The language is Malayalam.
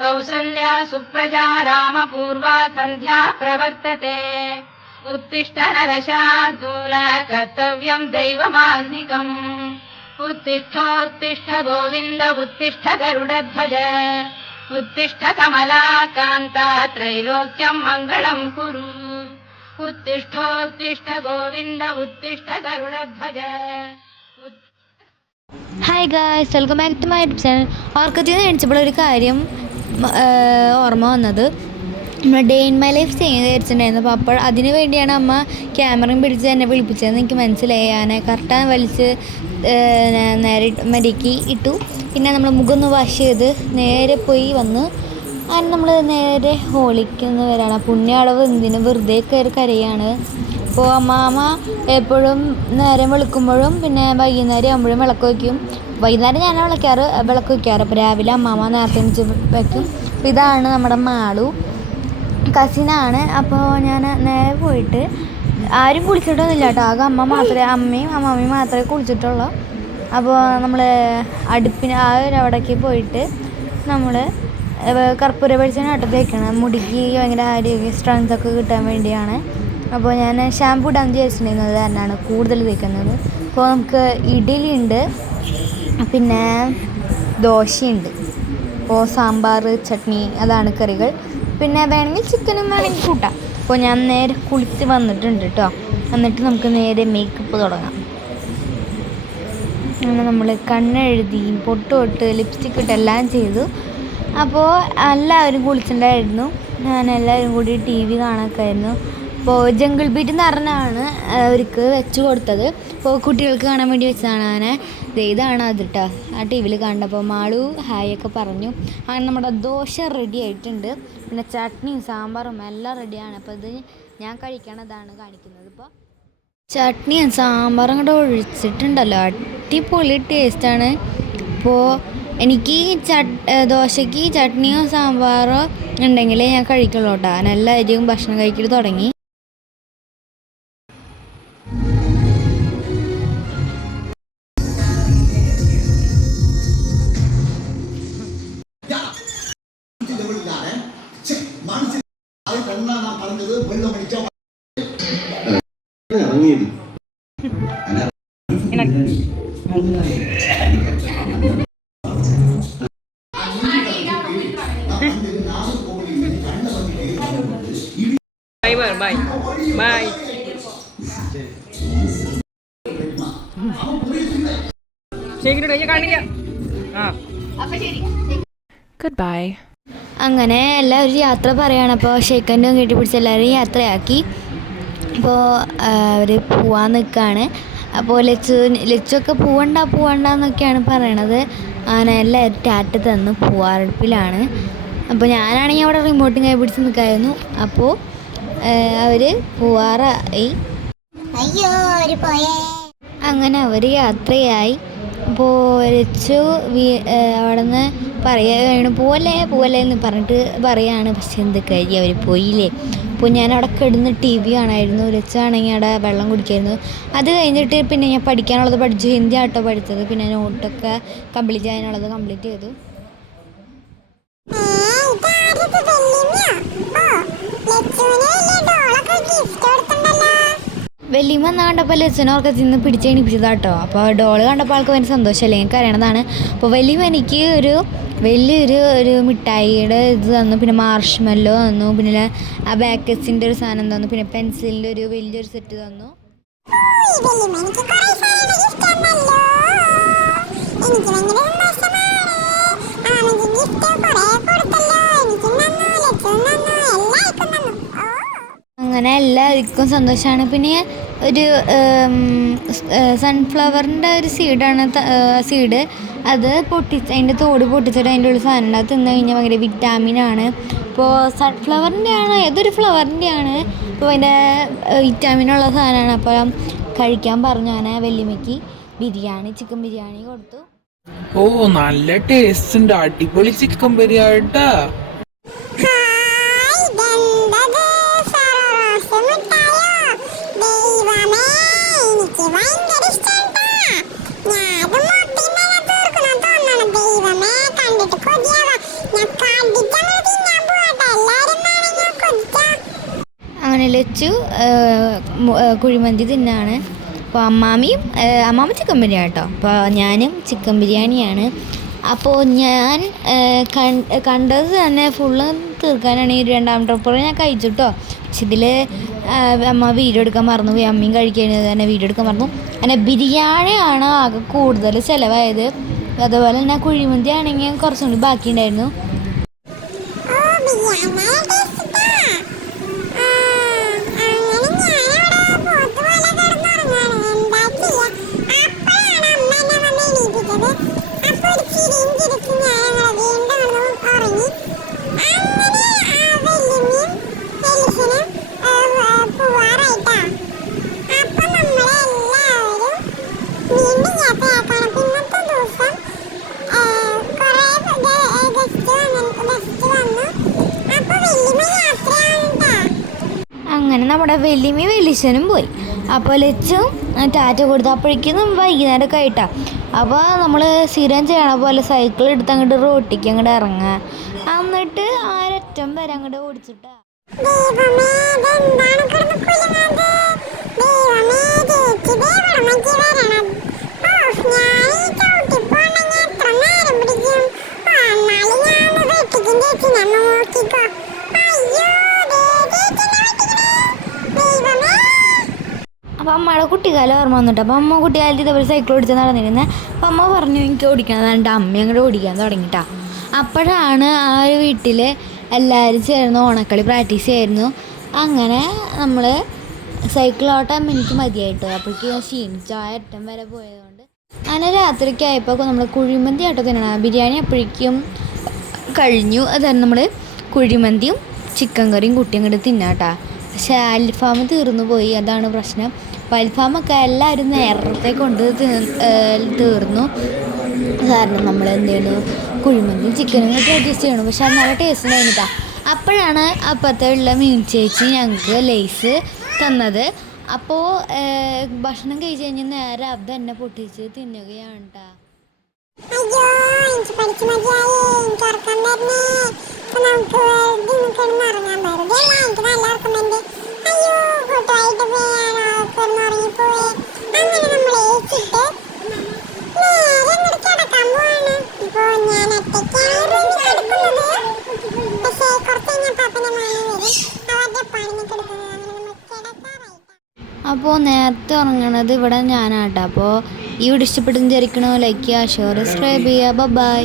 कौसल्या सुप्रजा रामपूर्वा सन्ध्या प्रवर्तते उत्तिष्ठ नरशार्दूल कर्तव्यं दैवमान्निकम् उत्तिष्ठोत्तिष्ठ गोविन्द उत्तिष्ठ गरुडध्वज उत्तिष्ठ कमलाकान्ता त्रैलोक्यं मङ्गलं कुरु उत्तिष्ठोत्तिष्ठ गोविन्द उत्तिष्ठ गरुडध्वज. Hi guys, welcome back to my YouTube channel. ഓർക്കത്തിൽ നിന്ന് എണിച്ചപ്പോഴൊരു കാര്യം ഓർമ്മ വന്നത്, നമ്മൾ ഡേ ഇൻ മൈ ലൈഫ് ചെയ്യുന്നത് വിചാരിച്ചിട്ടുണ്ടായിരുന്നു. അപ്പോൾ അപ്പോൾ അതിന് വേണ്ടിയാണ് അമ്മ ക്യാമറയും പിടിച്ച് എന്നെ വിളിപ്പിച്ചതെന്ന് എനിക്ക് മനസ്സിലായി. ഞാൻ കറക്റ്റാണ് വലിച്ച് നേരെ മരിക്കി ഇട്ടു. പിന്നെ നമ്മൾ മുഖം ഒന്ന് വാഷ് ചെയ്ത് നേരെ പോയി വന്ന് അങ്ങനെ നമ്മൾ നേരെ ഹോളിക്കൊന്ന് വരാണ്. പുണ്യ എന്തിനും വെറുതെ കയറി കരയാണ്. അപ്പോൾ അമ്മാമ്മ എപ്പോഴും നേരം വെളുക്കുമ്പോഴും പിന്നെ വൈകുന്നേരം ആകുമ്പോഴും വിളക്ക് വയ്ക്കും. വൈകുന്നേരം ഞാനാണ് വിളക്ക് വയ്ക്കാറ്. അപ്പോൾ രാവിലെ അമ്മാമ്മ നേരത്തെ എണീച്ച് വയ്ക്കും. അപ്പോൾ ഇതാണ് നമ്മുടെ മാളു, കസിനാണ്. അപ്പോൾ ഞാൻ നേരെ പോയിട്ട് ആരും കുളിച്ചിട്ടൊന്നുമില്ല കേട്ടോ. ആകെ അമ്മയും അമ്മാമ്മയും മാത്രമേ കുളിച്ചിട്ടുള്ളൂ. അപ്പോൾ നമ്മൾ അടുപ്പിന് ആ ഒരു അവിടേക്ക് പോയിട്ട് നമ്മൾ കർപ്പൂര വെളിച്ചെണ്ണ അടുത്ത് വയ്ക്കണം. മുടിക്ക് ഭയങ്കര ആരോഗ്യ സ്ട്രെങ്ത്തൊക്കെ കിട്ടാൻ വേണ്ടിയാണ്. അപ്പോൾ ഞാൻ ഷാമ്പൂ ഇടാൻ വിചാരിച്ചിട്ടുണ്ടായിരുന്നത് കാരണമാണ് കൂടുതൽ തേക്കുന്നത്. അപ്പോൾ നമുക്ക് ഇഡ്ഡലി ഉണ്ട്, പിന്നെ ദോശയുണ്ട്, അപ്പോൾ സാമ്പാർ, ചട്നി, അതാണ് കറികൾ. പിന്നെ വേണമെങ്കിൽ ചിക്കനും വേണമെങ്കിൽ കൂട്ടാം. അപ്പോൾ ഞാൻ നേരെ കുളിച്ച് വന്നിട്ടുണ്ട് കേട്ടോ. എന്നിട്ട് നമുക്ക് നേരെ മേക്കപ്പ് തുടങ്ങാം. അങ്ങനെ നമ്മൾ കണ്ണെഴുതി പൊട്ട് ലിപ്സ്റ്റിക്ക് ഇട്ട് എല്ലാം ചെയ്തു. അപ്പോൾ എല്ലാവരും കുളിച്ചിട്ടുണ്ടായിരുന്നു. ഞാൻ എല്ലാവരും കൂടി TV കാണാനൊക്കെ ആയിരുന്നു. അപ്പോൾ ജംഗിൾ ബീറ്റ് എന്ന് പറഞ്ഞാണ് അവർക്ക് വെച്ച് കൊടുത്തത്. അപ്പോൾ കുട്ടികൾക്ക് കാണാൻ വേണ്ടി വെച്ചതാണ്. അങ്ങനെ ഇതാണ് അത് കേട്ടോ, ആ TV കണ്ടപ്പോൾ മാളു ഹായ് ഒക്കെ പറഞ്ഞു. അങ്ങനെ നമ്മുടെ ദോശ റെഡി ആയിട്ടുണ്ട്. പിന്നെ ചട്നിയും സാമ്പാറും എല്ലാം റെഡിയാണ്. അപ്പോൾ ഇത് ഞാൻ കഴിക്കണതാണ് കാണിക്കുന്നത്. ഇപ്പോൾ ചട്നിയും സാമ്പാറും കൂടെ ഒഴിച്ചിട്ടുണ്ടല്ലോ, അടിപൊളി ടേസ്റ്റാണ്. അപ്പോൾ എനിക്ക് ദോശയ്ക്ക് ചട്നിയോ സാമ്പാറോ ഉണ്ടെങ്കിലേ ഞാൻ കഴിക്കുള്ളൂ കേട്ടോ. ഞാൻ എല്ലാവരും ഭക്ഷണം കഴിക്കൽ തുടങ്ങി. Bye. Goodbye. അങ്ങനെ എല്ലാവരും യാത്ര പറയാണ്. അപ്പോൾ ഷെയ്ക്കൻ്റെ കെട്ടിപ്പിടിച്ച് എല്ലാവരും യാത്രയാക്കി. അപ്പോൾ അവർ പോവാൻ നിൽക്കുകയാണ്. അപ്പോൾ ലച്ചൊക്കെ പോവണ്ടെന്നൊക്കെയാണ് പറയണത്. അങ്ങനെ എല്ലാവരും ടാറ്റ തന്ന് പോവാറടുപ്പിലാണ്. അപ്പോൾ ഞാനാണെങ്കിൽ അവിടെ റിമോട്ടും കൈ പിടിച്ച് നിൽക്കായിരുന്നു. അപ്പോൾ അവർ പോവാറായി. അങ്ങനെ അവർ യാത്രയായി. അപ്പോൾ ലച്ചു അവിടെ നിന്ന് പറയുകയാണ് പോവല്ലേ എന്ന് പറഞ്ഞിട്ട് പറയാണ്. പക്ഷെ എന്ത് കാര്യം, അവർ പോയില്ലേ. അപ്പോൾ ഞാൻ അവിടെ കിടന്ന് TV കാണായിരുന്നു. ലച്ചാണെങ്കിൽ അവിടെ വെള്ളം കുടിക്കായിരുന്നു. അത് കഴിഞ്ഞിട്ട് പിന്നെ ഞാൻ പഠിക്കാനുള്ളത് പഠിച്ചു. ഹിന്ദി ആട്ടോ പഠിച്ചത്. പിന്നെ നോട്ടൊക്കെ കംപ്ലീറ്റ് ചെയ്യാനുള്ളത് കംപ്ലീറ്റ് ചെയ്തു. വലിയമ്മ എന്നാ കണ്ടപ്പോൾ ലച്ചനോർക്ക് തിന്ന് പിടിച്ചെണിപ്പിച്ചതാട്ടോ. അപ്പോൾ ഡോള് കണ്ടപ്പോൾ ആൾക്ക് ഭയങ്കര സന്തോഷമല്ലേ, എനിക്ക് അറിയണതാണ്. അപ്പോൾ വലിയമ്മ എനിക്ക് വലിയൊരു മിഠായിയുടെ ഇത് തന്നു. പിന്നെ മാർഷ്മെല്ലോ തന്നു. പിന്നെ ആ ബാക്കസിൻ്റെ ഒരു സാധനം തന്നു. പിന്നെ പെൻസിലിൻ്റെ ഒരു വലിയൊരു സെറ്റ് തന്നു. അങ്ങനെ എല്ലാവർക്കും സന്തോഷമാണ്. പിന്നെ ഒരു സൺഫ്ലവറിൻ്റെ ഒരു സീഡ് അത് അതിൻ്റെ തോട് പൊട്ടിച്ചിട്ട് അതിൻ്റെ ഉള്ളിൽ സാധനം ഉണ്ട്. അത് തിന്നു കഴിഞ്ഞാൽ ഭയങ്കര വിറ്റാമിനാണ്. ഇപ്പോൾ സൺഫ്ലവറിൻ്റെ ആണ്, ഏതൊരു ഫ്ലവറിൻ്റെ ആണ്. അപ്പോൾ അതിൻ്റെ വിറ്റാമിനുള്ള സാധനമാണ്. അപ്പോൾ കഴിക്കാൻ പറഞ്ഞു. ഞാൻ വല്യമ്മയ്ക്ക് ചിക്കൻ ബിരിയാണി കൊടുത്തു. ഓ, നല്ല ടേസ്റ്റ് ഉണ്ട്, അടിപൊളി ചിക്കൻ ബിരിയാണി. ഞാൻ കണ്ടിട്ട് അങ്ങനെ ലച്ചു കുഴിമന്തി തിന്നാണ്. അപ്പോൾ അമ്മാമ്മ ചിക്കൻ ബിരിയാണി കേട്ടോ. അപ്പോൾ ഞാനും ചിക്കൻ ബിരിയാണിയാണ്. അപ്പോൾ ഞാൻ കണ്ടത് തന്നെ ഫുള്ള് തീർക്കാനാണ് ഈ 2ാം ട്രിപ്പ് ഞാൻ കഴിച്ചു കേട്ടോ. പക്ഷെ ഇതിൽ അമ്മ വീഡിയോ എടുക്കാൻ മറന്നുപോയി. അമ്മയും കഴിക്കുന്നത് തന്നെ വീഡിയോ എടുക്കാൻ മറന്നു. അങ്ങനെ ബിരിയാണിയാണ് ആകെ കൂടുതൽ ചിലവായത്. അതുപോലെ തന്നെ കുഴിമന്തി ആണെങ്കിൽ കുറച്ചും കൂടി ബാക്കിയുണ്ടായിരുന്നു. അങ്ങനെ നമ്മുടെ വലിയമ്മയും വലിയച്ഛനും പോയി. അപ്പോൾ ലച്ചും ടാറ്റ കൊടുത്തു. അപ്പോഴേക്കും വൈകുന്നേരം കഴിട്ടാ. അപ്പോൾ നമ്മൾ സ്ഥിരം ചെയ്യണ പോലെ സൈക്കിൾ എടുത്ത് അങ്ങോട്ട് റോട്ടിക്ക് അങ്ങോട്ട് ഇറങ്ങുക. എന്നിട്ട് ആരറ്റം വരെ അങ്ങോട്ട് ഓടിച്ചിട്ടാ. അപ്പോൾ അമ്മയുടെ കുട്ടിക്കാലം ഓർമ്മ വന്നിട്ട്. അപ്പോൾ അമ്മ കുട്ടിക്കാലത്ത് ഇതേപോലെ സൈക്കിൾ ഓടിച്ചാൽ നടന്നിരുന്നത്. അപ്പോൾ അമ്മ പറഞ്ഞു എനിക്ക് ഓടിക്കണതാണ്ട് അമ്മ അങ്ങോട്ട് ഓടിക്കാൻ തുടങ്ങിയിട്ടാ. അപ്പോഴാണ് ആ ഒരു വീട്ടിൽ എല്ലാവരും ചേർന്ന് ഓണക്കളി പ്രാക്ടീസ് ചെയ്യായിരുന്നു. അങ്ങനെ നമ്മൾ സൈക്കിൾ ഓട്ടം എനിക്ക് മതിയായിട്ട്. അപ്പോഴേക്കും ക്ഷീണിച്ചു അറ്റം വരെ പോയതുകൊണ്ട് അങ്ങനെ രാത്രിക്കായപ്പോൾ നമ്മൾ കുഴിമന്തി ആട്ടോ തിന്നണം. ബിരിയാണി അപ്പോഴേക്കും കഴിഞ്ഞു. അതാണ് നമ്മൾ കുഴിമന്തിയും ചിക്കൻ കറിയും കുട്ടിയും കൂടി തിന്നാട്ടാ. പക്ഷേ അൽഫാം തീർന്നു പോയി, അതാണ് പ്രശ്നം. അപ്പോൾ അൽഫാമൊക്കെ എല്ലാവരും നേരത്തെ കൊണ്ട് തീർന്നു. കാരണം നമ്മൾ എന്ത് ചെയ്യുന്നു കുഴിമന്തിയും ചിക്കനും കൂടി അഡ്ജസ്റ്റ് ചെയ്യണം. പക്ഷെ അത് നല്ല ടേസ്റ്റ് ഉണ്ടായിരുന്നിട്ടാ. അപ്പോഴാണ് അപ്പുറത്തെ ഉള്ള മീൻ ചേച്ചി ഞങ്ങൾക്ക് ലേസ് തന്നത്. അപ്പോൾ ഭക്ഷണം കഴിച്ച് കഴിഞ്ഞ് നേരെ അത് തന്നെ പൊട്ടിച്ച് തിന്നുകയാണ് കേട്ടോ. അപ്പോൾ നേരത്തെ ഉറങ്ങണത് ഇവിടെ ഞാനാട്ടോ. അപ്പോൾ ഈ വീഡിയോ ഇഷ്ടപ്പെട്ടെന്ന് വിചാരിക്കണോ? ലൈക്ക് ചെയ്യുക, ഷെയർ, സബ്സ്ക്രൈബ് ചെയ്യുക. ബൈ.